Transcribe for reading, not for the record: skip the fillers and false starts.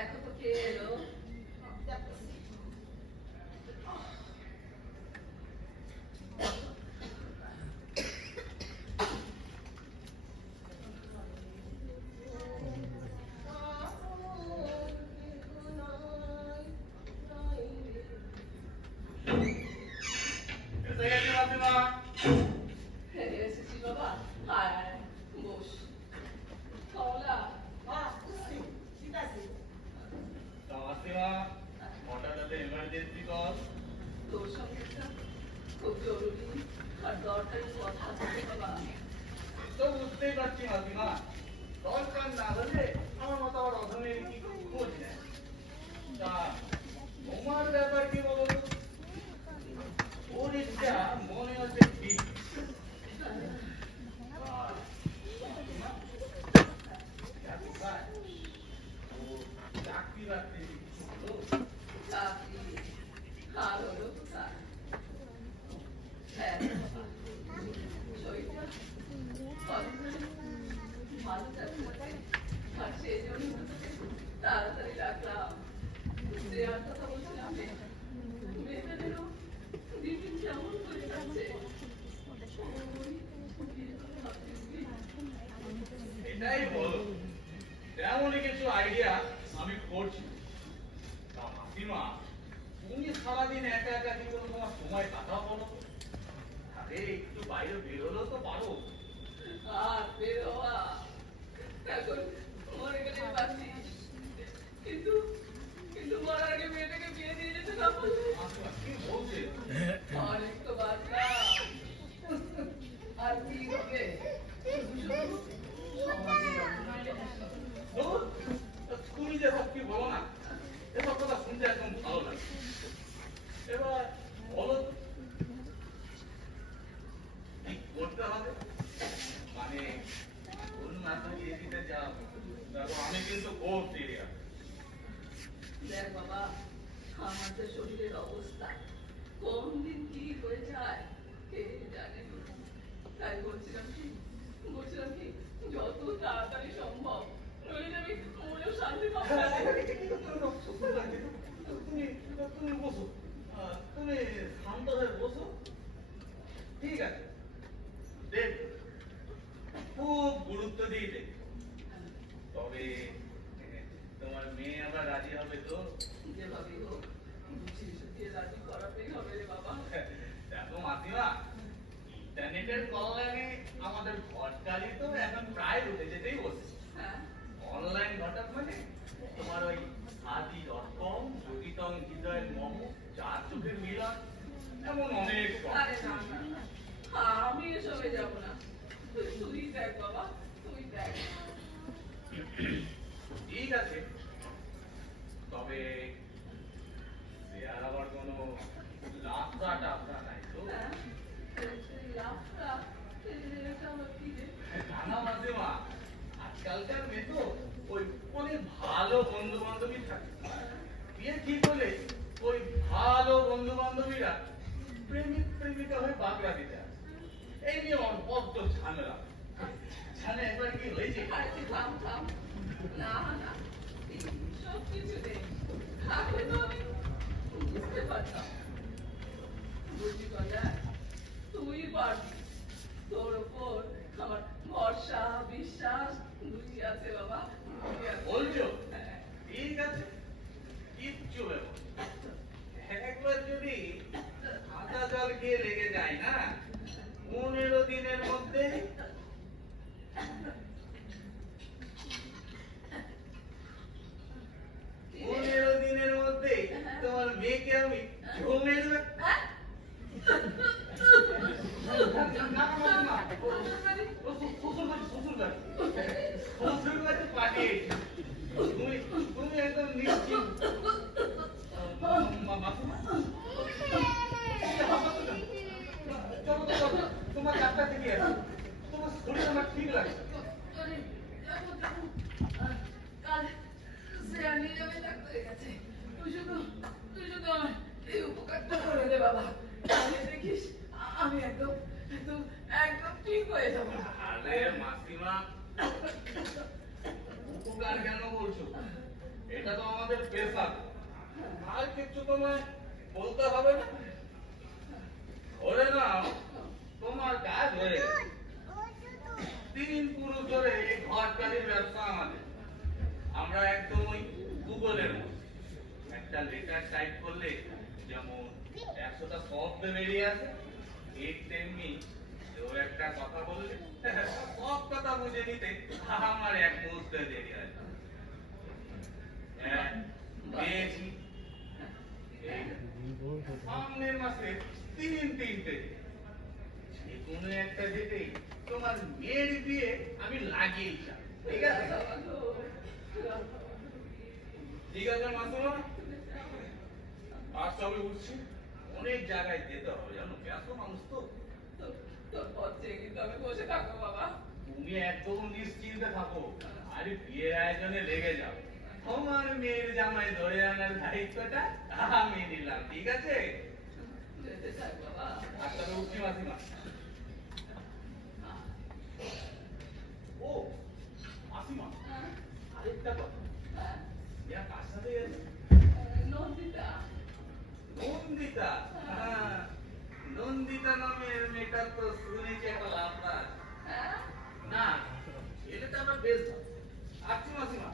দেখো তো কে এলো। আমাদের পেশা, আর কিছু তোমায় বলতে হবে না। ধরে নাও তোমার কাজ হয়ে গেছে। 3 পুরুষ ধরে এই ঘরটারির ব্যবসা আমাদের। আমরা একদম ওই গুগলের মতো একটা লেটার টাইপ করলে যেমন 100টা শব্দ বেরিয়ে আসে, ঠিক তেমনি কেউ একটা কথা বললে সব কথা বুঝে নিতে আমার এক মুহূর্তে দেরি হয়। হ্যাঁ, পেয়েছি। সামনের মাসে 3 যে কোনো একটা যেতে তোমার মেয়ের বিয়ে আমি লাগিয়েই চাই। ঠিক আছে? ঠিক আছে মাসুমা, আজ তবে উঠছি। অনেক জায়গায় যেতে হবে জানো, ব্যস্ত মানুষ তো। বসে থাকো বাবা। তুমি একদম নিশ্চিন্তে থাকো, আরে বিয়ের আয়োজনে লেগে যাও। তোমার মেয়ের জামাই ধরে আনার দায়িত্বটা আমি নিলাম। ঠিক আছে? আজ তবে উঠছি মাসিমা। ও মাসিমা, আরেকটা কথা, মেয়েরা কার সাথে গেছে? নন্দিতা। নন্দিতা? হ্যাঁ, নন্দিতা নামের মেয়েটা তো শুনেছি একটা লাফড়া। না, ছেলেটা আবার বেশ ভালো। আসছি মাসিমা।